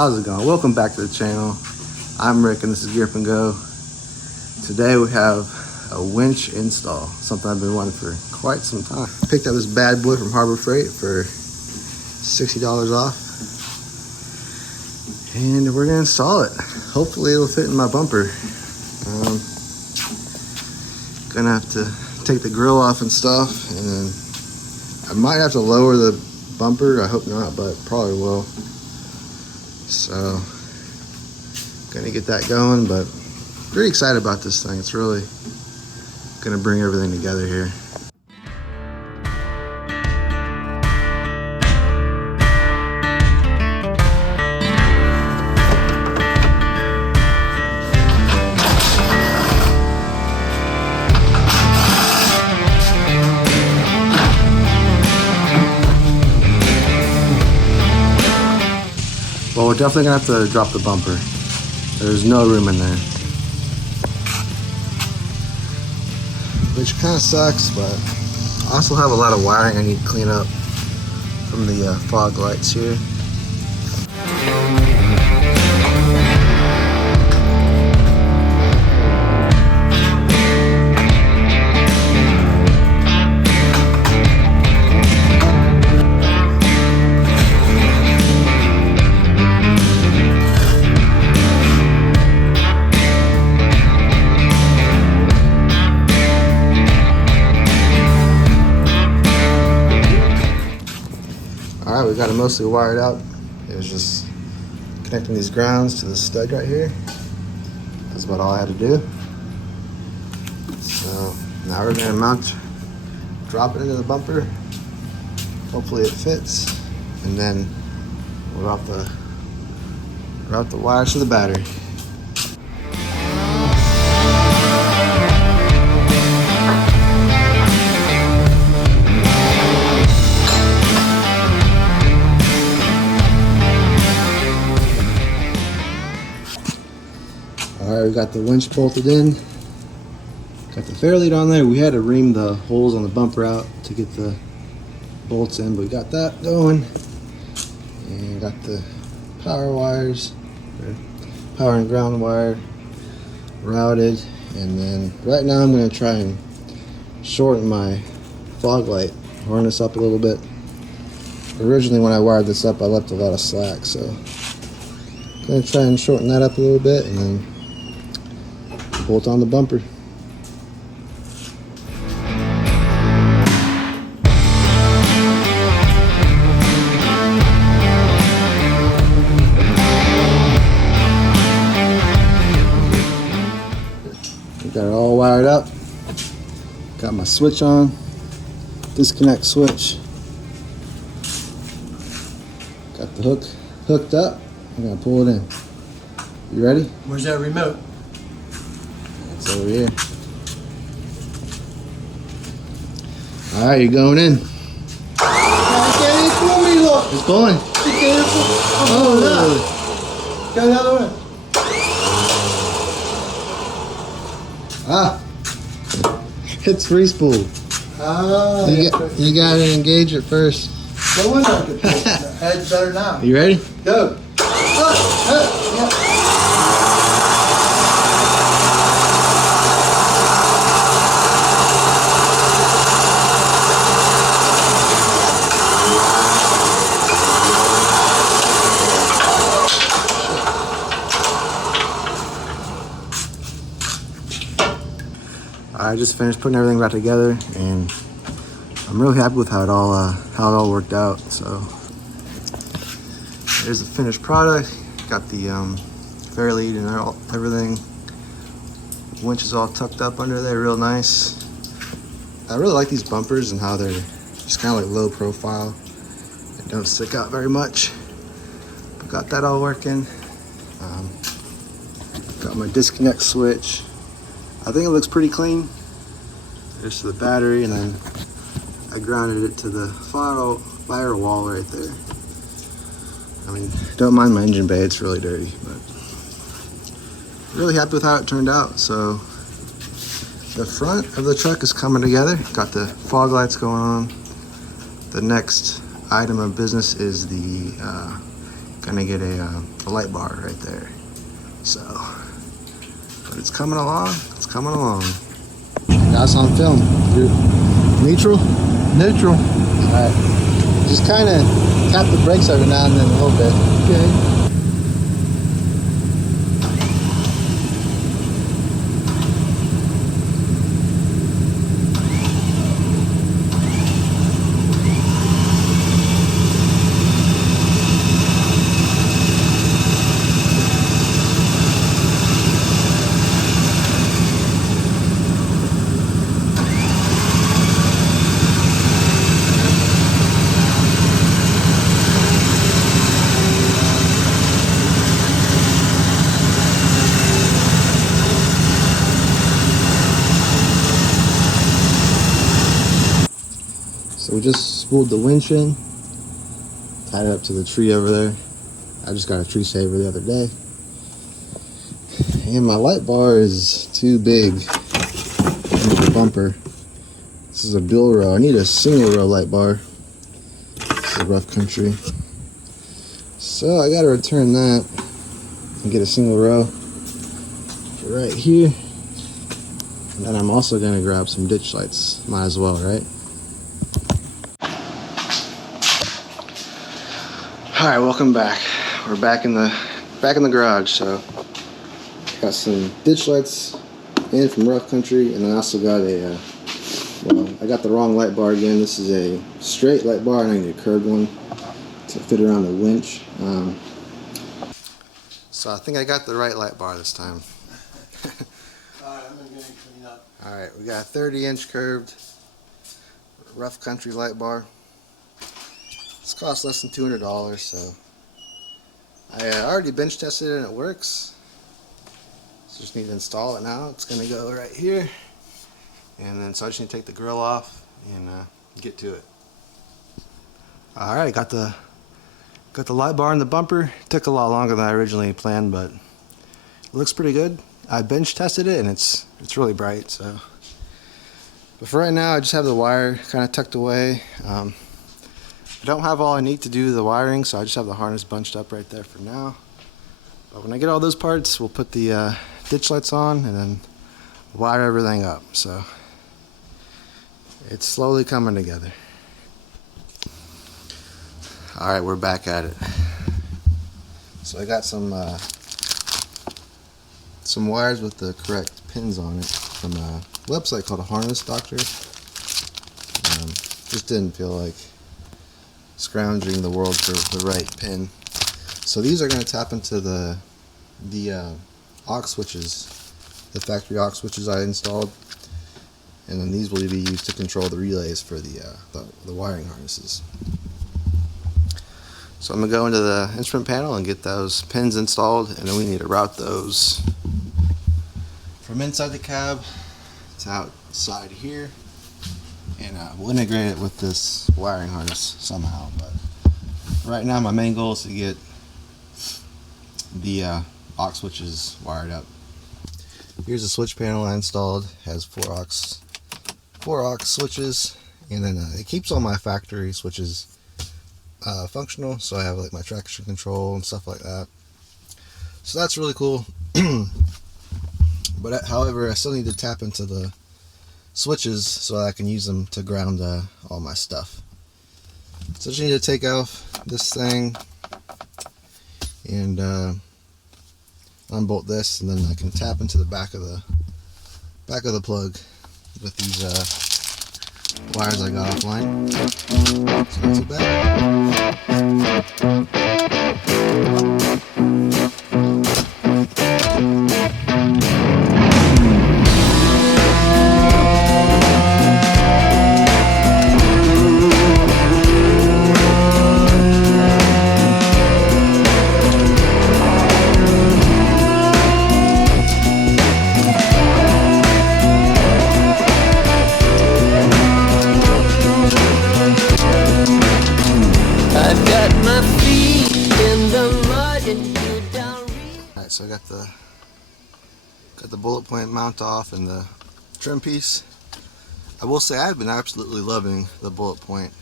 How's it going? Welcome back to the channel. I'm Rick and this is Gear Up and Go. Today we have a winch install, something I've been wanting for quite some time. Picked up this bad boy from Harbor Freight for $60 off. And we're gonna install it. Hopefully it'll fit in my bumper. Gonna have to take the grill off and stuff, and then I might have to lower the bumper. I hope not, but probably will. So gonna get that going, but pretty excited about this thing. It's really gonna bring everything together here. Well, we're definitely gonna have to drop the bumper. There's no room in there. Which kind of sucks, but I also have a lot of wiring I need to clean up from the fog lights here. Alright, we got it mostly wired out. It was just connecting these grounds to the stud right here. That's about all I had to do. So now we're gonna drop it into the bumper. Hopefully it fits. And then we'll route the wires to the battery. Alright, we got the winch bolted in. Got the fairlead on there. We had to ream the holes on the bumper out to get the bolts in, but we got that going. And got the power wires, or power and ground wire routed. And then right now I'm going to try and shorten my fog light harness up a little bit. Originally when I wired this up I left a lot of slack, so I'm going to try and shorten that up a little bit and then bolt on the bumper. We got it all wired up. Got my switch on. Disconnect switch. Got the hook hooked up. I'm gonna pull it in. You ready? Where's that remote? It's over here. Alright, you're going in. It's going. Oh, Go the other way. ah, it's free spool. Ah, You gotta engage it first. go in there. The head's better now. You ready? Go. Yeah. I just finished putting everything back together, and I'm really happy with how it all worked out. So there's the finished product. Got the fairlead and everything. Winch is all tucked up under there, real nice. I really like these bumpers and how they're just kind of like low profile and don't stick out very much. Got that all working. Got my disconnect switch. I think it looks pretty clean. There's the battery, and then I grounded it to the firewall right there. I mean, don't mind my engine bay, it's really dirty, but really happy with how it turned out. So the front of the truck is coming together. Got the fog lights going on. The next item of business is the gonna get a light bar right there. So, but it's coming along. It's coming along. Got us on film. Neutral? Neutral. Alright. Just kind of tap the brakes every now and then a little bit. Okay. So we just spooled the winch in, tied it up to the tree over there. I just got a tree saver the other day. And my light bar is too big for the bumper. This is a dual row. I need a single row light bar. This is rough country. So I gotta return that and get a single row right here. And then I'm also gonna grab some ditch lights. Might as well, right? Alright, welcome back. We're back in the garage. So got some ditch lights in from rough country, and I also got a well, I got the wrong light bar again. This is a straight light bar and I need a curved one to fit around the winch. So I think I got the right light bar this time. Alright, I'm gonna get it cleaned up. Alright, we got a 30-inch curved rough country light bar. This costs less than $200, so I already bench tested it and it works. So just need to install it now. It's gonna go right here, and then so I just need to take the grill off and get to it. All right, got the light bar in the bumper. Took a lot longer than I originally planned, but it looks pretty good. I bench tested it and it's really bright. So, but for right now, I just have the wire kind of tucked away. I don't have all I need to do the wiring, so I just have the harness bunched up right there for now. But when I get all those parts, we'll put the ditch lights on and then wire everything up. So it's slowly coming together. Alright, we're back at it. So I got some wires with the correct pins on it from a website called Harness Doctor. Just didn't feel like scrounging the world for the right pin. So these are going to tap into the aux switches, the factory aux switches I installed, and then these will be used to control the relays for the wiring harnesses. So I'm going to go into the instrument panel and get those pins installed, and then we need to route those from inside the cab to outside here. And we'll integrate it with this wiring harness somehow. But right now my main goal is to get the aux switches wired up. Here's the switch panel I installed. It has four aux switches, and then it keeps all my factory switches functional. So I have like my traction control and stuff like that. So that's really cool. But however, I still need to tap into the switches so I can use them to ground all my stuff. So I just need to take off this thing and unbolt this, and then I can tap into the back of the plug with these wires I got offline. So not too bad. So I got the bullet point mount off and the trim piece. I will say I've been absolutely loving the bullet point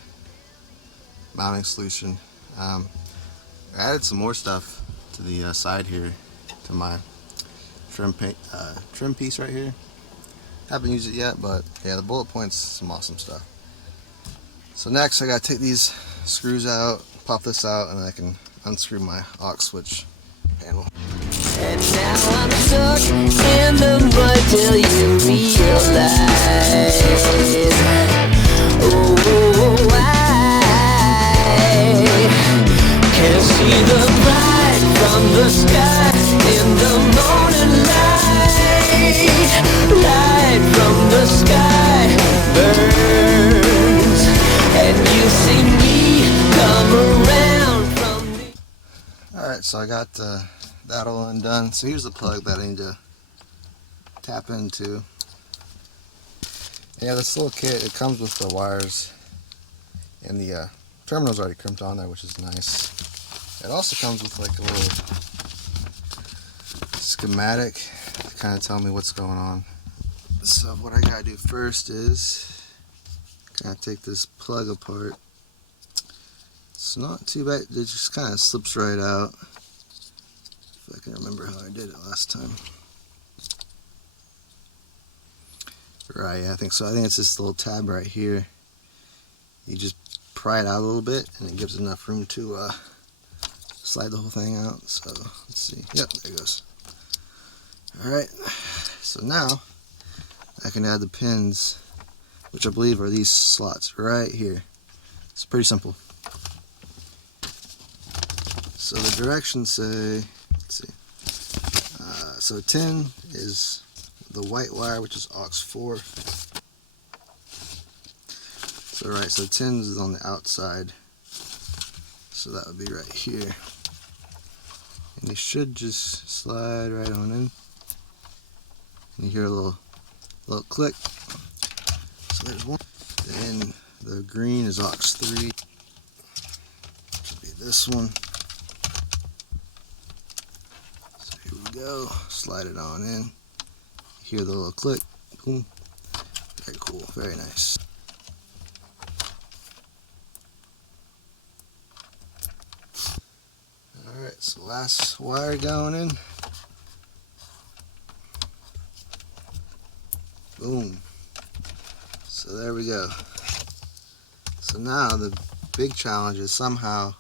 mounting solution. I added some more stuff to the side here, to my trim piece right here. Haven't used it yet, but yeah, the bullet points, some awesome stuff. So next I gotta take these screws out, pop this out, and I can unscrew my aux switch panel. And now I'm stuck in the mud till you realize, oh, I can see the light from the sky in the morning light. Light from the sky burns, and you see me come around from the... Alright, so I got that all undone. So here's the plug that I need to tap into. Yeah, this little kit, it comes with the wires, and the terminal's already crimped on there, which is nice. It also comes with like a little schematic to kind of tell me what's going on. So what I gotta do first is kind of take this plug apart. It's not too bad, it just kind of slips right out. If I can remember how I did it last time. Right, yeah, I think so. I think it's this little tab right here. You just pry it out a little bit, and it gives enough room to slide the whole thing out. So let's see. Yep, there it goes. Alright, so now I can add the pins, which I believe are these slots right here. It's pretty simple. So the directions say, let's see. So 10 is the white wire, which is aux 4. So right, so 10 is on the outside. So that would be right here. And you should just slide right on in. And you hear a little click. So there's one. Then the green is aux 3. Should be this one. So here we go. Slide it on in. Hear the little click. Boom. Very cool. Very nice. Alright, so last wire going in. Boom. So there we go. So now the big challenge is somehow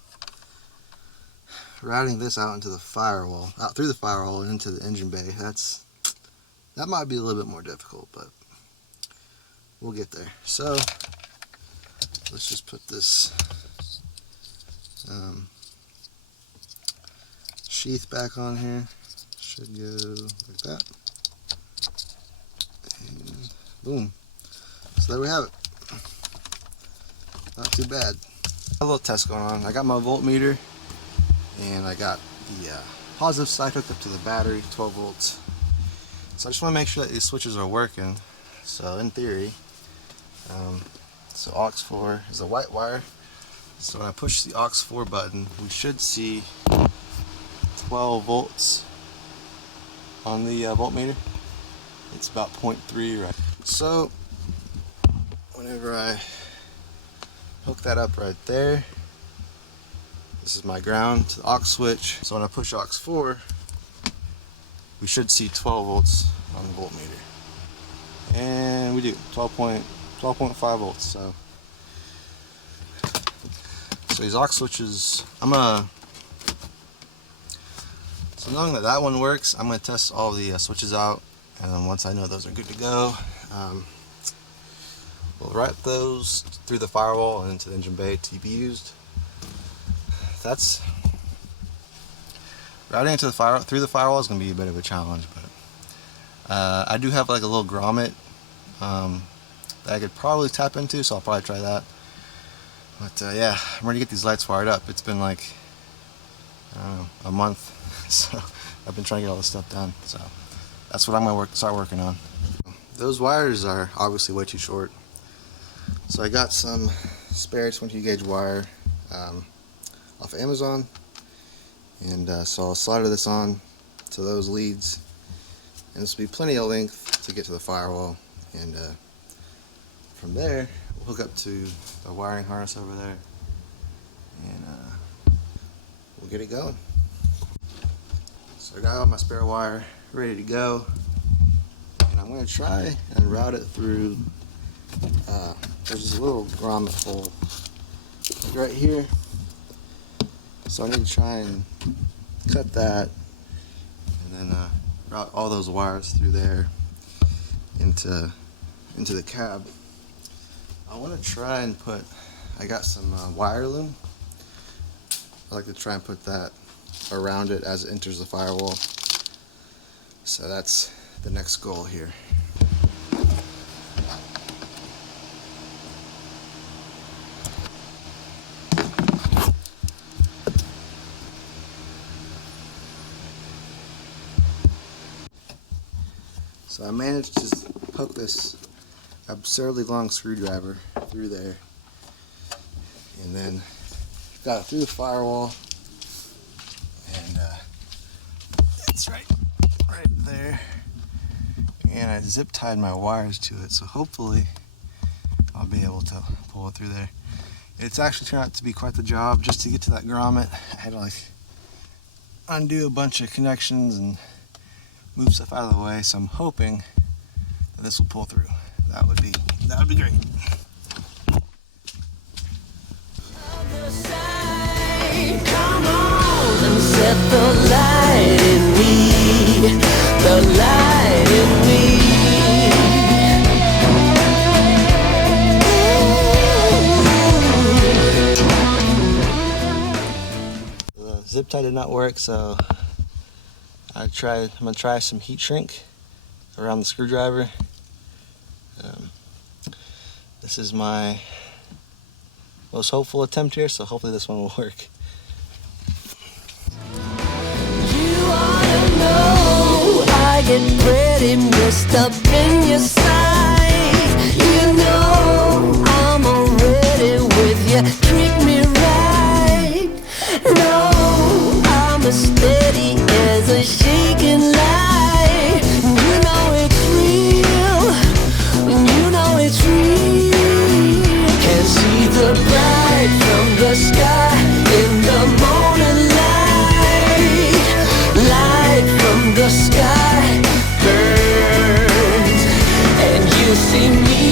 routing this out into the firewall, out through the firewall and into the engine bay. That might be a little bit more difficult, but we'll get there. So let's just put this sheath back on here. Should go like that. And boom. So there we have it. Not too bad. A little test going on. I got my voltmeter, and I got the positive side hooked up to the battery, 12 volts. So I just want to make sure that these switches are working. So in theory, so aux 4 is the white wire. So when I push the aux 4 button, we should see 12 volts on the voltmeter. It's about 0.3 right. So whenever I hook that up right there, this is my ground to the aux switch. So when I push aux 4, we should see 12 volts on the voltmeter. And we do 12.5 volts. So these aux switches, so knowing that one works, I'm gonna test all the switches out, and then once I know those are good to go, we'll route those through the firewall and into the engine bay to be used. That's routing it to through the firewall is gonna be a bit of a challenge, but I do have like a little grommet that I could probably tap into, so I'll probably try that. But yeah, I'm ready to get these lights wired up. It's been like, I don't know, a month, so I've been trying to get all this stuff done. So that's what I'm gonna start working on. Those wires are obviously way too short, so I got some spare 22 gauge wire off of Amazon, and so I'll solder this on to those leads, and this will be plenty of length to get to the firewall, and from there we'll hook up to the wiring harness over there, and we'll we'll get it going. So I got all my spare wire ready to go, and I'm going to try and route it through. There's a little grommet hole right here, so I need to try and cut that, and then route all those wires through there into the cab. I want to try and put, I got some wire loom. I like to try and put that around it as it enters the firewall. So that's the next goal here. So I managed to poke this absurdly long screwdriver through there, and then got it through the firewall, and it's right there, and I zip tied my wires to it, so hopefully I'll be able to pull it through there. It's actually turned out to be quite the job. Just to get to that grommet, I had to like undo a bunch of connections and move stuff out of the way, so I'm hoping that this will pull through. That would be great. Come on and set the light in me, the light in me. The zip tie did not work, so I'm gonna try some heat shrink around the screwdriver. This is my most hopeful attempt here, so hopefully this one will work. You ought to know I get pretty messed up in your sight. You know I'm already with you. Treat me right. No, I'm as steady as a shaking light. You know it's real. You know it's real. Can see the bright from the sky in the morning light. Light from the sky burns, and you see me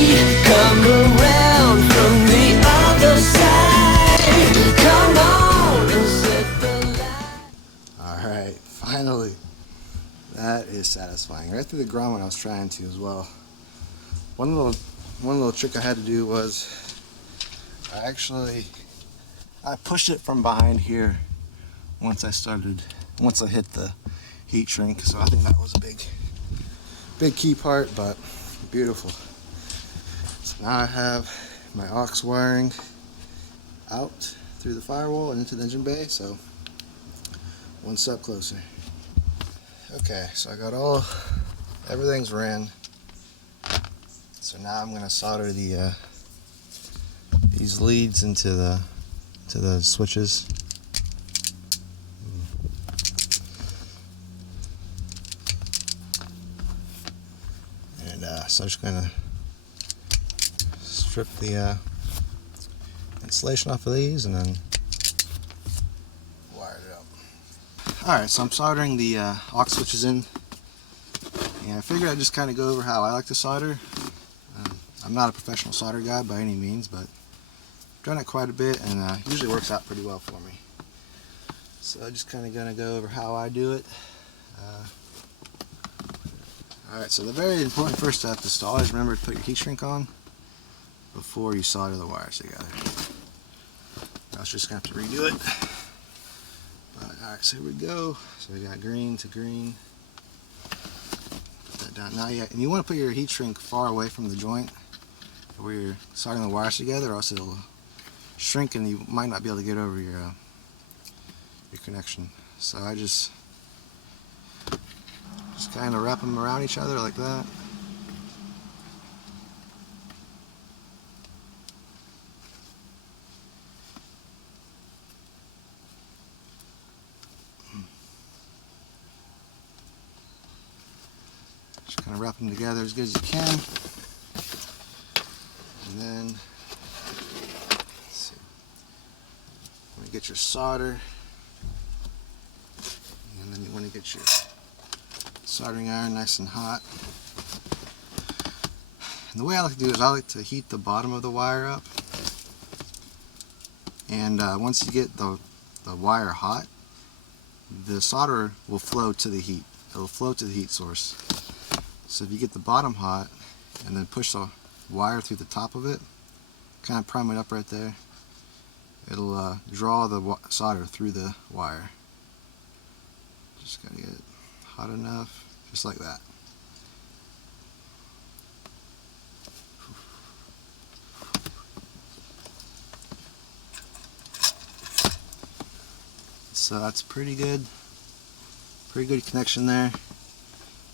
come around from the other side. Come on and set the light. Alright, finally. That is satisfying. Right through the grommet I was trying to as well. One little trick I had to do was I pushed it from behind here once I hit the heat shrink, so I think that was a big key part, but beautiful. So now I have my aux wiring out through the firewall and into the engine bay, so one step closer. Okay, so I got everything's ran. So now I'm gonna solder these leads into the switches. And so I'm just gonna strip the insulation off of these and then wire it up. Alright, so I'm soldering the aux switches in, and I figured I'd just kind of go over how I like to solder. I'm not a professional solder guy by any means, but I've done it quite a bit, and usually works out pretty well for me. So I'm just kind of gonna go over how I do it. Alright, so the very important first step is to always remember to put your heat shrink on before you solder the wires together. I was just gonna have to redo it. Alright, so here we go. So we got green to green. Put that down. Now, and you want to put your heat shrink far away from the joint where you're soldering the wires together, or else it'll shrink and you might not be able to get over your connection. So I just kind of wrap them around each other like that. Just kind of wrap them together as good as you can. And then, let's see, when you get your solder, then you want to get your soldering iron nice and hot. And the way I like to do it is I like to heat the bottom of the wire up, and once you get the wire hot, the solder will flow to the heat. It will flow to the heat source. So if you get the bottom hot and then push the wire through the top of it, kind of prime it up right there, it'll draw the solder through the wire. Just gotta get it hot enough, just like that. So that's pretty good connection there.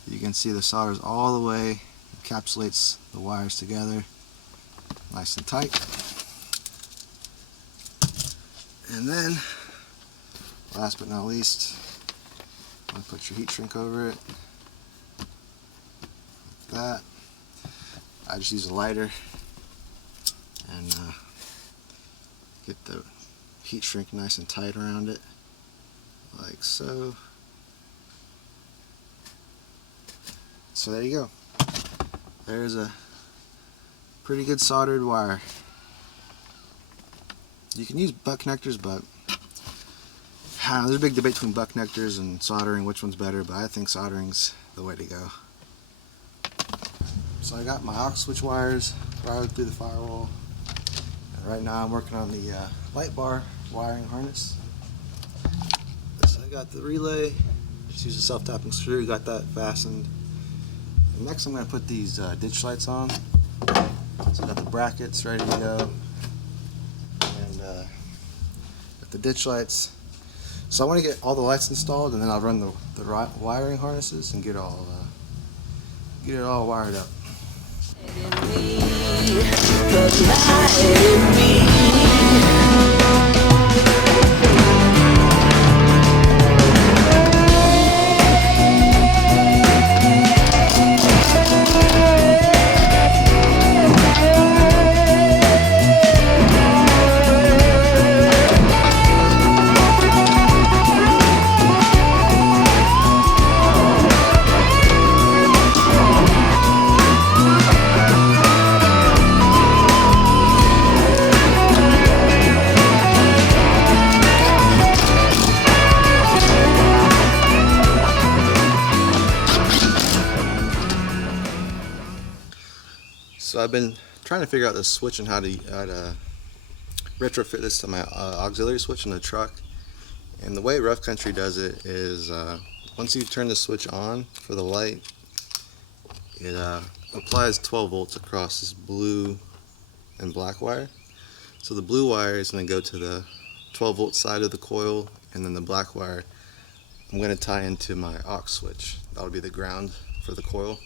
You can see the solder's all the way, encapsulates the wires together, nice and tight. And then, last but not least, I'm going to put your heat shrink over it, like that. I just use a lighter and get the heat shrink nice and tight around it, like so. So there you go. There's a pretty good soldered wire. You can use butt connectors, but there's a big debate between butt connectors and soldering, which one's better, but I think soldering's the way to go. So I got my aux switch wires routed through the firewall, and right now I'm working on the light bar wiring harness. So I got the relay, just use a self-tapping screw, got that fastened. And next I'm going to put these ditch lights on. So I got the brackets ready to go, and got the ditch lights. So I want to get all the lights installed, and then I'll run the wiring harnesses and get it all wired up. So I've been trying to figure out this switch and how to retrofit this to my auxiliary switch in the truck. And the way Rough Country does it is once you turn the switch on for the light, it applies 12 volts across this blue and black wire. So the blue wire is going to go to the 12 volt side of the coil, and then the black wire I'm going to tie into my aux switch. That'll be the ground for the coil.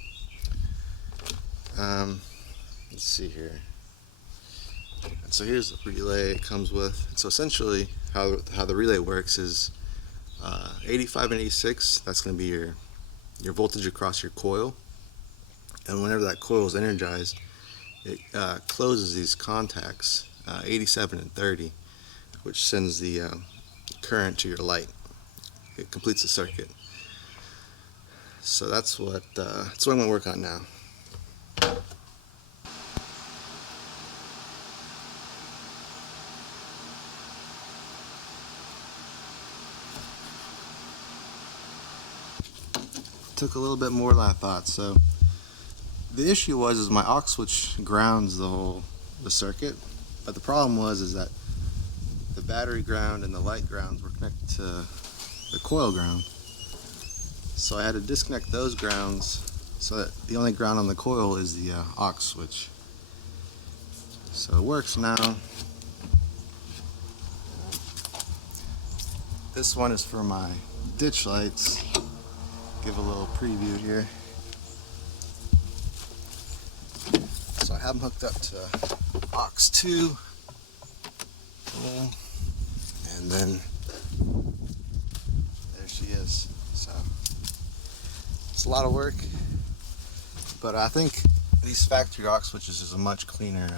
Let's see here. And so here's the relay it comes with. So essentially how the relay works is 85 and 86, that's going to be your voltage across your coil. And whenever that coil is energized, it closes these contacts, 87 and 30, which sends the current to your light. It completes the circuit. So that's what I'm going to work on now. Took a little bit more than I thought. So the issue was my aux switch grounds the circuit, but the problem was that the battery ground and the light grounds were connected to the coil ground. So I had to disconnect those grounds so that the only ground on the coil is the aux switch. So it works now. This one is for my ditch lights. Give a little preview here. So I have them hooked up to aux 2, and then there she is. So it's a lot of work, but I think these factory aux switches is a much cleaner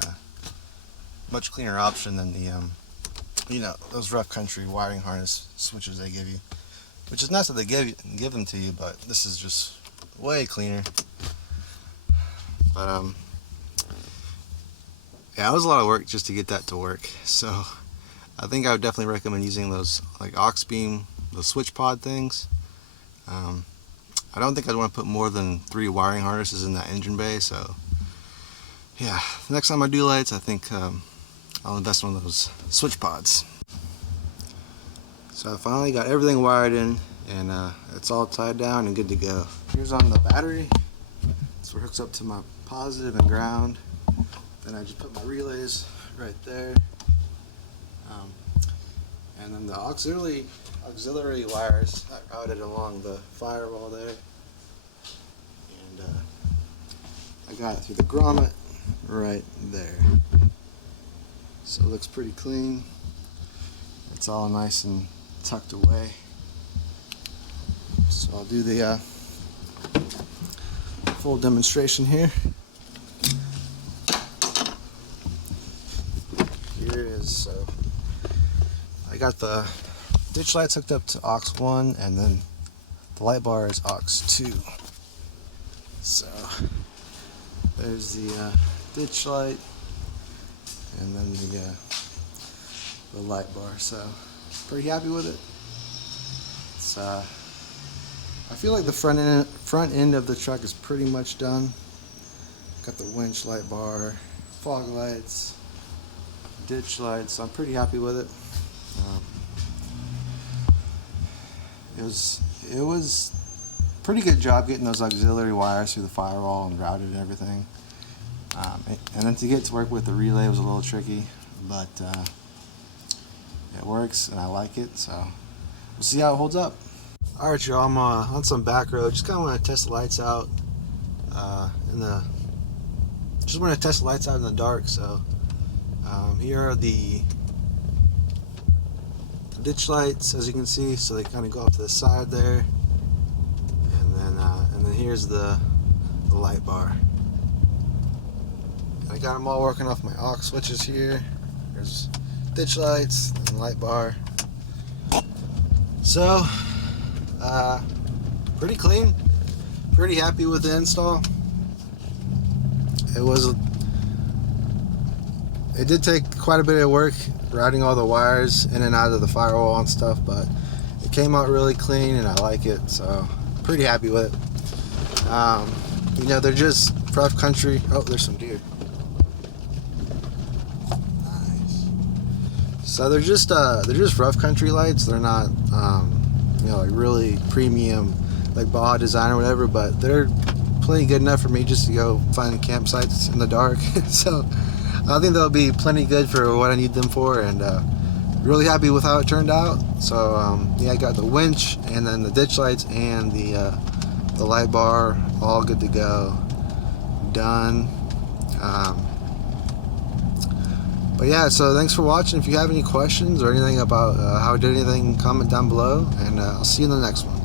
option than the those Rough Country wiring harness switches they give you. which is nice that they give them to you, but this is just way cleaner. But yeah, it was a lot of work just to get that to work. So I think I would definitely recommend using those like aux beam, the switch pod things. I don't think I'd want to put more than 3 wiring harnesses in that engine bay. So yeah, next time I do lights, I think I'll invest in one of those switch pods. So I finally got everything wired in, and it's all tied down and good to go. Here's on the battery. So it hooks up to my positive and ground. Then I just put my relays right there. And then the auxiliary wires I routed along the firewall there. And I got it through the grommet right there. So it looks pretty clean. It's all nice and tucked away. So I'll do the full demonstration here. Here it is. So I got the ditch lights hooked up to aux 1, and then the light bar is aux 2. So there's the ditch light, and then the light bar. So pretty happy with it. It's I feel like the front end of the truck is pretty much done. Got the winch, light bar, fog lights, ditch lights. So I'm pretty happy with it. It was pretty good job getting those auxiliary wires through the firewall and routed and everything. And then to get to work with the relay was a little tricky, but it works and I like it. So we'll see how it holds up. All right, y'all. I'm on some back road. Just kind of want to test the lights out Just want to test the lights out in the dark. So here are the ditch lights, as you can see. So they kind of go off to the side there, and then here's the light bar. And I got them all working off my aux switches here. There's ditch lights and light bar. So pretty clean, pretty happy with the install. It did take quite a bit of work routing all the wires in and out of the firewall and stuff, but it came out really clean and I like it, so pretty happy with it. You know, they're just rough country. Oh, there's some deer. Nice. So they're just rough country lights. They're not you know, like really premium like Baja design or whatever, but they're plenty good enough for me just to go find campsites in the dark. So I think they'll be plenty good for what I need them for, and really happy with how it turned out. So yeah, I got the winch and then the ditch lights and the light bar all good to go, done. But yeah, so thanks for watching. If you have any questions or anything about how I did anything, comment down below, and I'll see you in the next one.